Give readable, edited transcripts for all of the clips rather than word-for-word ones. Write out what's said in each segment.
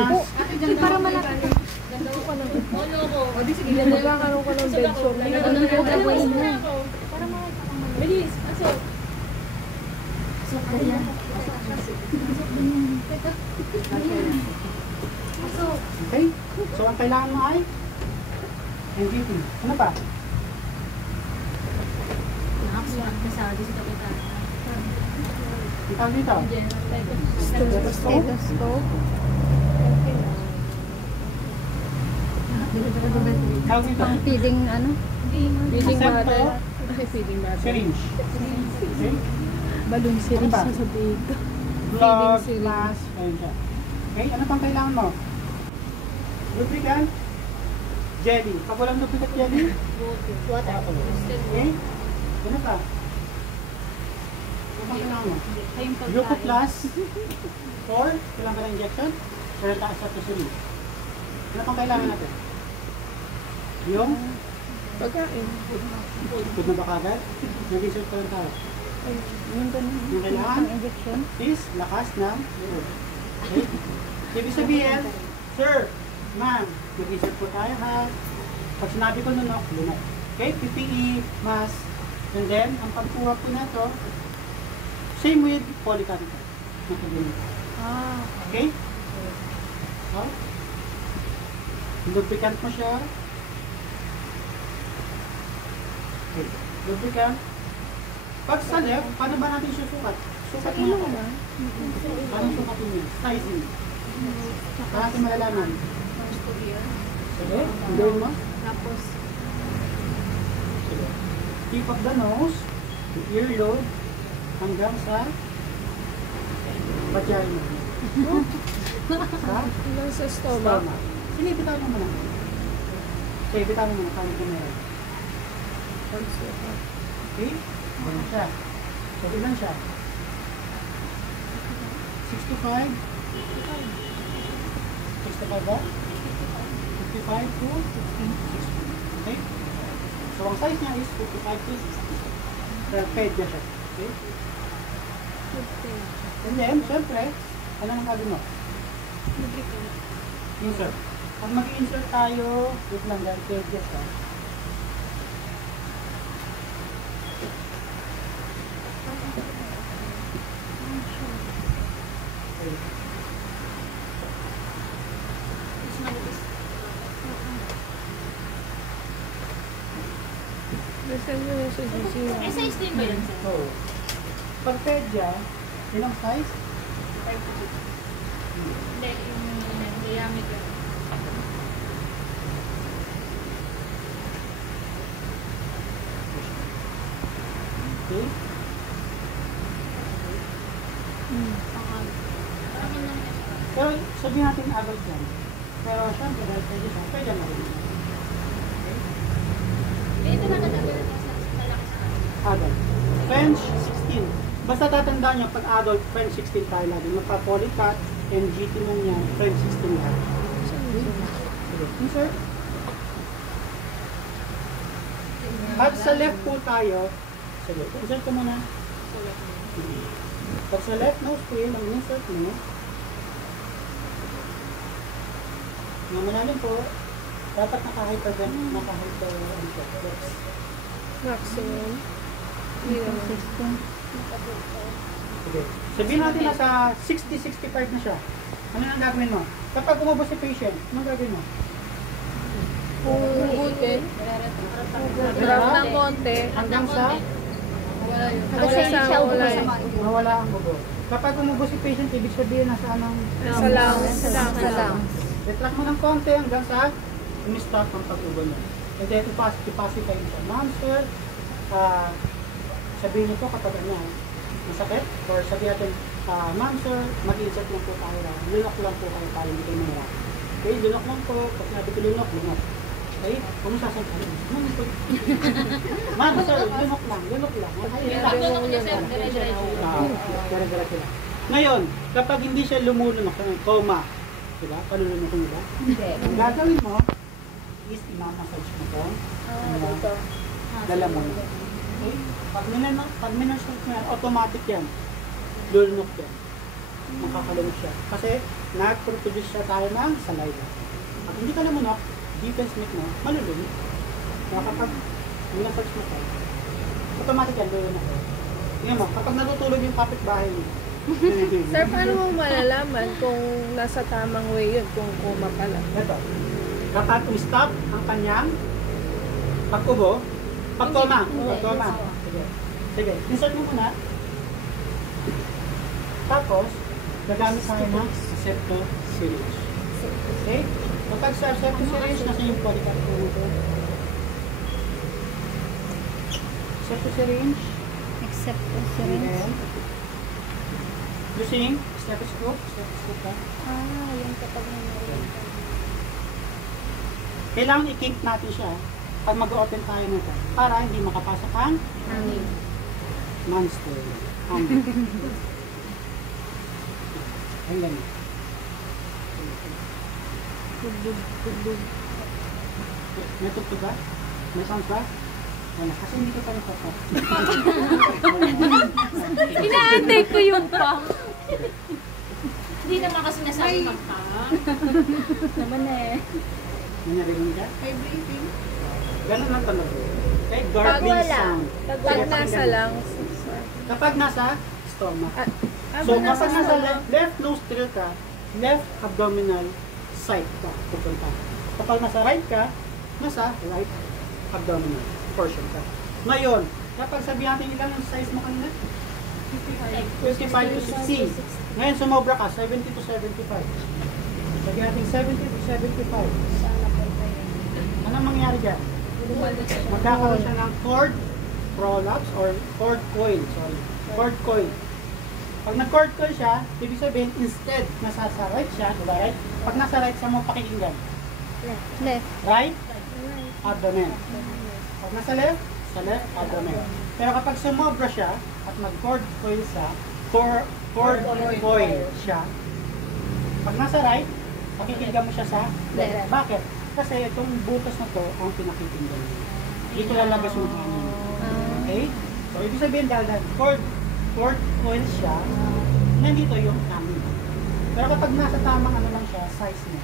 Para malapit. Ganito ko lang. Mono ko. O, di sige. Magkakaroon ko ng bed sore. Ano ko gagawin mo? Para makita kang malapit. Bilis, pasok. Pasok ka yan. Pasok. Okay? So, ang kailangan mo ay NGT. Ano pa? Nakasali sa kapitan. Ang tawag dito? Stethoscope. Tawag dito? Pang feeding ano? Feeding bottle. Feeding bottle. Syringe. Okay? Balloon Ano syringe ba? sa big. Gloves, mask, ayun siya. Okay, ano pang kailangan mo? Lubricant, jelly. Pag walang lubricant jelly, Water. okay? Ano pa? Ano pang kailangan mo? Gluco Plus, or kailangan ka ng injection, pero taas sa tusuri. Ano pang kailangan natin? Yung Pagkain. food na ba kagad? Nag-insert pa lang tayo. Yung kailangan Injection. is lakas ng loob. Okay? Ibig sabihin, sir, ma'am, mag-insert po tayo ha. Pag sinabi ko lunok, lunok. Okay? PPE, mask, and then, ang pagkuha po na to, same with polycarbonate. Okay? So, lubricant mo siya. Okay. Lubricant. Pag sa left, paano ba natin susukat? Sukat mo na. Paano sukatin niya? Sizing. Para natin malalaman. Sige, gawin mo. Tapos, Sige. Tip of the nose, the earlobe, hanggang sa vagina. Sa Hanggang sa stomach. stomach. Sige, bitawan mo muna. Sige, bitawan mo muna. Paano ko meron? Okay? Ganun siya. So, ilan siya? 65? 65 ba? 55 to 60. Okay? So, ang size niya is 55 to 60. Pero fed niya siya. Okay? And then, syempre, ano nang gagawin mo? Insert. Pag mag-insert tayo, wait lang dahil fed niya siya. Nasaan mo yung sa GC? eh, size din ba yun, sir? Oo. Pag pedya, ilang size? 5 to 6. Hindi, yung diameter. Okay. Pero sabihin natin adult yan. Pero syempre, dahil pedya siya, pedya na rin. Okay. Ito na kadagdagan sa malaki sa Adult. French 16. Basta tatandaan nyo, pag adult, French 16 tayo lagi. Magpa-polycat, NGT mo niyan, French 16 yan. Insert. At sa left po tayo, sige, insert ko muna. Pag sa left nose po yun, ang insert mo, mamalalim po, dapat naka-hyper, ano siya, Maximum. Hindi naman. okay. Sabihin natin nasa 60-65 na siya. Ano nang gagawin mo? Kapag umubos si patient, anong gagawin mo? Hugutin. Drop ng konti. Hanggang sa Hanggang sa wala. mawala ang bugo. Kapag umubos si patient, ibig sabihin nasa anong Sa lungs. Sa lungs. retract mo ng konti hanggang sa umi-stop ang pag-ubo niya. And then, ipacify mo siya. Ma'am, sir, sabihin niyo po kapag ano, masakit, or sabihin natin, ma'am, sir, mag-insert lang po tayo. Lunok lang po kayo para hindi kayo mahirap. Okay, lunok lang po. Pag sinabi ko lunok, lunok. Okay, kung sasabihin, ma'am, sir, lunok lang, lunok lang. Pag-lunok niya, sir, dire-diretso. Dire-diretso lang. Ngayon, kapag hindi siya lumulunok, coma, diba? Palulunok mo ba? Hindi. Ang gagawin mo is imamassage mo ito. Dala mo. Okay? Pag minasage mo yan, automatic yan. Lulunok yan. Nakakalunok siya. Kasi nag-produce siya tayo ng saliva. At hindi ka lumunok, defense meat mo, malulunok. Kaya kapag nila-search mo tayo, automatic yan, lulunok ko. Tingnan mo, kapag natutulog yung kapitbahay mo, Sir, paano mo malalaman kung nasa tamang way yun, kung kuma pala? ito, kapag stop ang kanyang pag-ubo, pag-coma. Sige. Sige, insert mo muna. Tapos, gagamit tayo ng septo syringe. Okay? Kapag sa septo syringe, nasa yung polycarb po nito. Septo syringe. Except And syringe. then, using stethoscope ka. Yung kapag nangyari. Kailangan i-kink natin siya pag mag-open tayo nito para hindi makapasok ang Hangin. monster. Hangin. Ang ganun. May tugtog ba? May sounds ba? Wala. Kasi hindi ko pa napapap. Inaantay ko yung pang. Hindi naman kasi nasabi magpa. Naman eh. May narinig ka? Vibrating. Ganun lang talaga. Okay? Pag Gargling wala. sound. Pag Sige, nasa pakinggan mo. lang. Kapag nasa stomach. So, Habang nasa kapag nasa stomach. left nostril ka, left abdominal side ka pupunta. Kapag nasa right ka, nasa right abdominal portion ka. Ngayon, kapag sabihan natin ilan ang size mo kanina? 55 to 60. Ngayon, sumobra ka, 70 to 75. Sabihan natin 70 to 75. Anong mangyari dyan? Magkakaroon siya ng cord prolapse or cord coil. Sorry. Cord coil. Pag nag-cord coil siya, ibig sabihin, instead, nasa sa right siya, diba right? Pag nasa right, saan mo pakikinggan? Left. Right? Abdomen. Pag nasa left, sa left abdomen. Pero kapag sumobra siya, at mag-cord coil siya, cord coil siya, pag nasa right, pakikinggan mo siya sa left. Bakit? Kasi itong butas na to ang pinakikinggan mo. Dito lalabas yung hangin. Okay? So, ibig sabihin dahil cord coil siya, nandito yung hangin. Pero kapag nasa tamang ano lang siya, size niya,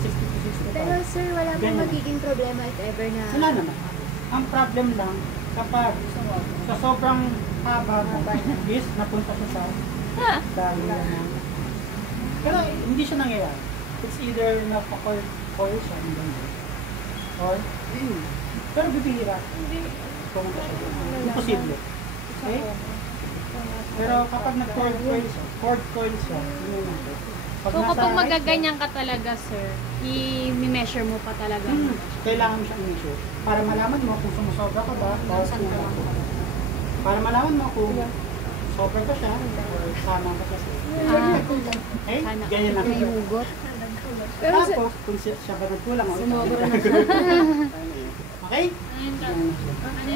60 to 65. Pero sir, wala pong Ganyan. magiging problema if ever na... Wala naman. Ang problem lang, kapag sa sobrang haba is napunta siya sa dahil ng... Pero hindi siya nangyayari. It's either napa-coil siya, hindi ganun. Or, pero bibihira. Pumunta siya doon. Imposible. Okay? Pero kapag nag-cord coil siya, yun yun. So kapag magaganyan ka talaga, sir, i-measure mo pa talaga. Kailangan mo siyang i-measure. Para malaman mo kung sumusobra ka ba, o kulang ka ba. Para malaman mo kung sobra ka siya, or sama ka siya. Okay? Ganyan lang. May hugot. Pero sa, Tapos, kung siya ba nagkulang, o Sumobra na okay?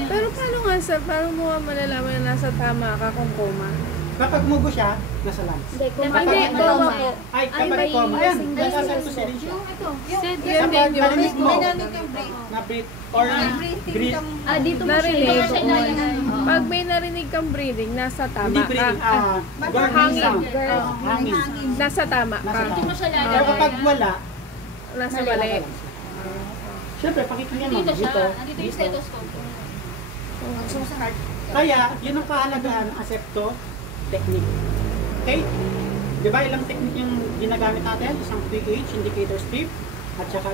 pero paano nga sir, paano mo nga malalaman na nasa tama ka kung coma? Kapag mugo siya, nasa lungs. Hindi, kung Kapag Hindi, ano, coma po. Ay, kapag may coma. Ayan, single nasa single septo syringe siya. Said Yun Kapag din yun. narinig mo, Dynamic yung break. na-breathe, or breathe, dito mo Narinig. siya ilagay. Pag may narinig kang breathing, nasa hindi tama breathing, ka. gargling sound. Hangin. Hangin. Nasa tama Nasa ka. tama. mo siya lalagay. Pero kapag wala, Nasa mali. syempre, pakikinggan mo. Nandito siya. Dito, Nandito yung dito. stethoscope. So sa heart. Kaya, yun ang kahalagahan ng asepto technique. Okay? Di ba ilang technique yung ginagamit natin? Isang pH indicator strip, at saka